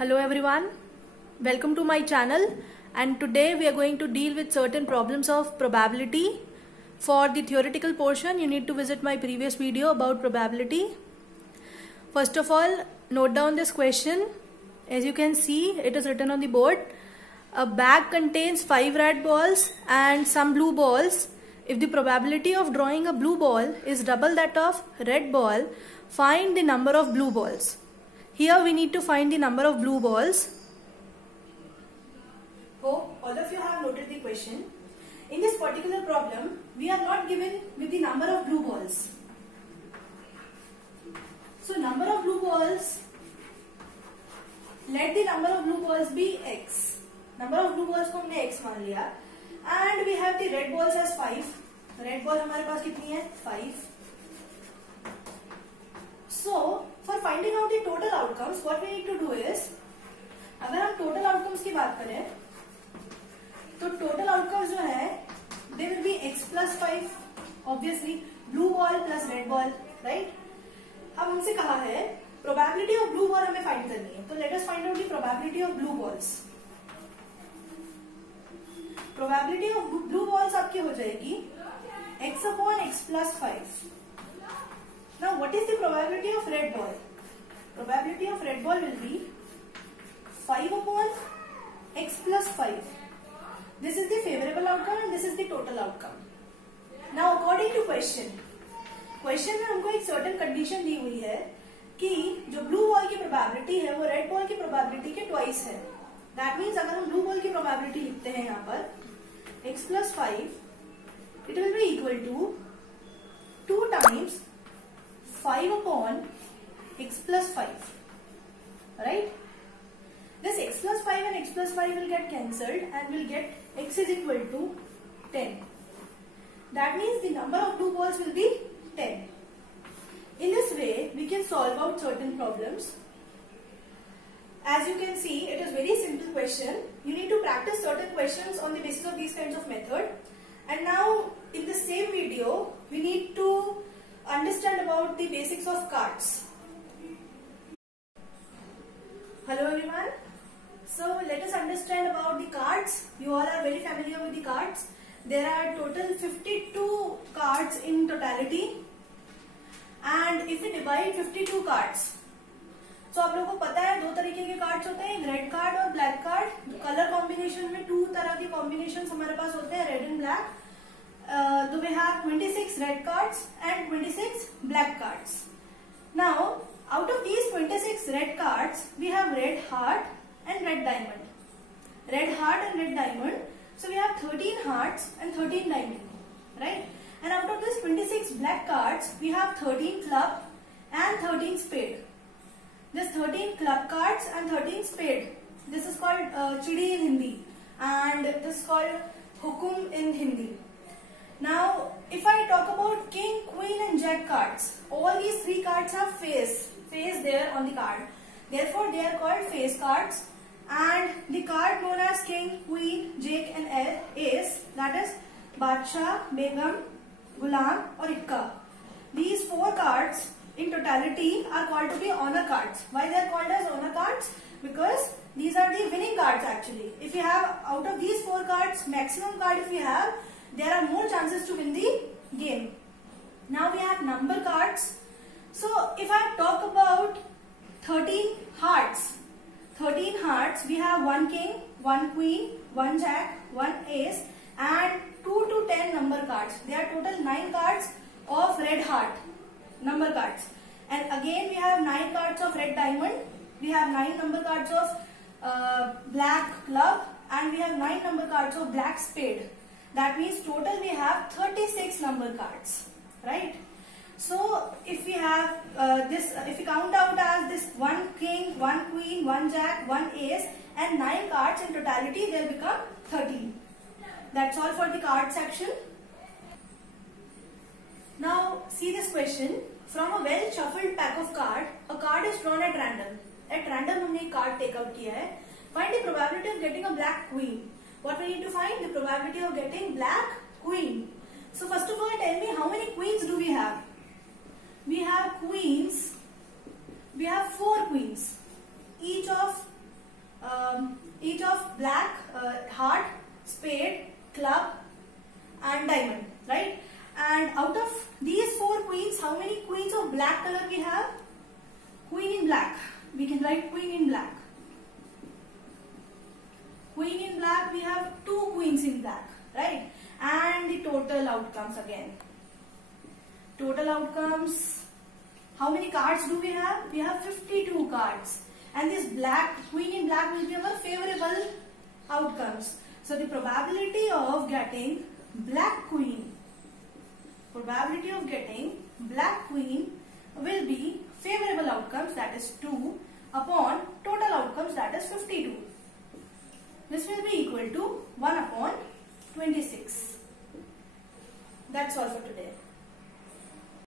Hello everyone, welcome to my channel, and today we are going to deal with certain problems of probability. For the theoretical portion you need to visit my previous video about probability. First of all, note down this question. As you can see, it is written on the board. A bag contains 5 red balls and some blue balls. If the probability of drawing a blue ball is double that of red ball, find the number of blue balls. Here we need to find the number of blue balls. Hope all of you have noted the question. In this particular problem, we are not given with the number of blue balls. So number of blue balls, let the number of blue balls be x. Number of blue balls को हमने x मान लिया. And we have the red balls as 5. Red ball हमारे पास कितनी है? 5. So for finding out the total outcomes, what we need to do is, अगर हम total outcomes की बात करें, तो total outcomes जो है, they will be x plus 5, obviously blue ball plus red ball, right? अब हमसे कहा है probability of blue ball हमें find करनी है, तो let us find out the probability of blue balls. Probability of blue balls आपकी हो जाएगी x upon x plus 5. Now what is the probability of red ball? Probability of red ball will be 5 upon x plus 5. This is the favorable outcome and this is the total outcome. Now according to question में हमको एक certain condition दी हुई है कि जो blue ball की probability है वो red ball की probability के twice है. That means अगर हम blue ball की probability लिखते हैं यहाँ पर x plus 5, it will be equal to 2 times 5 upon x plus 5, right? This x plus 5 and x plus 5 will get cancelled and we'll get x is equal to 10. That means the number of blue balls will be 10. In this way, we can solve out certain problems. As you can see, it is very simple question. You need to practice certain questions on the basis of these kinds of method. And now, in the same video, we need to understand about the basics of cards. Hello everyone. So let us understand about the cards. You all are very familiar with the cards. There are total 52 cards in totality. And if we divide 52 cards, तो आप लोगों को पता है दो तरीके के cards होते हैं, रेड कार्ड और ब्लैक कार्ड. कलर कॉम्बिनेशन में 2 तरह के कॉम्बिनेशन हमारे पास होते हैं, red and black. So we have 26 red cards and 26 black cards. Now, out of these 26 red cards, we have red heart and red diamond. Red heart and red diamond. So we have 13 hearts and 13 diamond, right? And out of this 26 black cards, we have 13 club and 13 spade. This 13 club cards and 13 spade. This is called chidi in Hindi, and this is called hukum in Hindi. Now, if I talk about king, queen and jack cards, all these 3 cards have face there on the card. Therefore, they are called face cards. And the card known as king, queen, jack and ace, that is Badshah, Begum, Gulam or Ikka. These 4 cards in totality are called to be honor cards. Why they are called as honor cards? Because these are the winning cards actually. If you have out of these 4 cards, maximum card if you have, there are more chances to win the game. Now we have number cards. So if I talk about 13 hearts, we have 1 king, 1 queen, 1 jack, 1 ace and 2 to 10 number cards. There are total 9 cards of red heart, number cards. And again we have 9 cards of red diamond, we have 9 number cards of black club and we have 9 number cards of black spade. That means total we have 36 number cards, right? So if we have if we count out as this 1 king, 1 queen, 1 jack, 1 ace and 9 cards in totality, they become 13. That's all for the card section. Now see this question. From a well shuffled pack of cards, a card is drawn at random. At random हमने एक card take out किया है. Find the probability of getting a black queen. What we need to find? The probability of getting black queen. So first of all, tell me how many queens do we have? We have queens. We have 4 queens. Each of each of black, heart, spade, club and diamond, right? And out of these 4 queens, how many queens of black color we have? Queen in black. We can write queen in black. Queen in black, we have 2 queens in black, right? And the total outcomes again. Total outcomes, how many cards do we have? We have 52 cards. And this black, queen in black will be our favorable outcomes. So the probability of getting black queen, will be favorable outcomes, that is 2, upon total outcomes, that is 52. This will be equal to 1 upon 26. That's all for today.